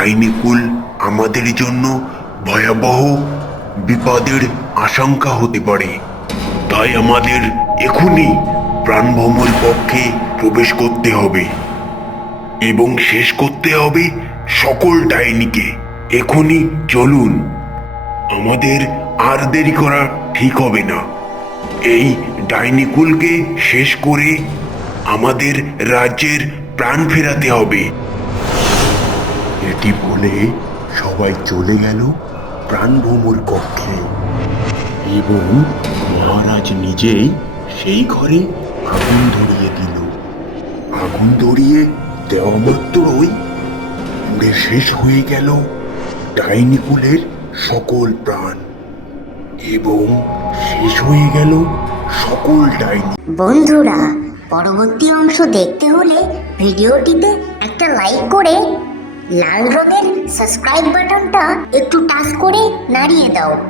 ডাইনিকুল আমাদের জন্য ভয়াবহ বিপদের আশঙ্কা হতে পারে। তাই আমাদের এখনই প্রাণভ্রমর পক্ষে প্রবেশ করতে হবে এবং শেষ করতে হবে সকল ডাইনিকে। এখনই চলুন, আমাদের আর দেরি করা ঠিক হবে না। এই ডাইনিকুলকে শেষ করে আমাদের রাজ্যের প্রাণ ফেরাতে হবে। এটি বলে সবাই চলে গেল প্রাণভ্রমর কক্ষে এবং মহারাজ নিজেই সেই ঘরে আগুন ধরিয়ে দিল। আগুন ধরিয়ে দেওয়া মাত্রই পুড়ে শেষ হয়ে গেল ডাইনিকুলের সকল প্রাণ এবং শেষ হয়ে গেল সকল ডাইনি। বন্ধুরা, পরবর্তী অংশ দেখতে হলে ভিডিওটিতে একটা লাইক করে লাল রঙের সাবস্ক্রাইব বাটনটা একটু টাচ করে নাড়িয়ে দাও।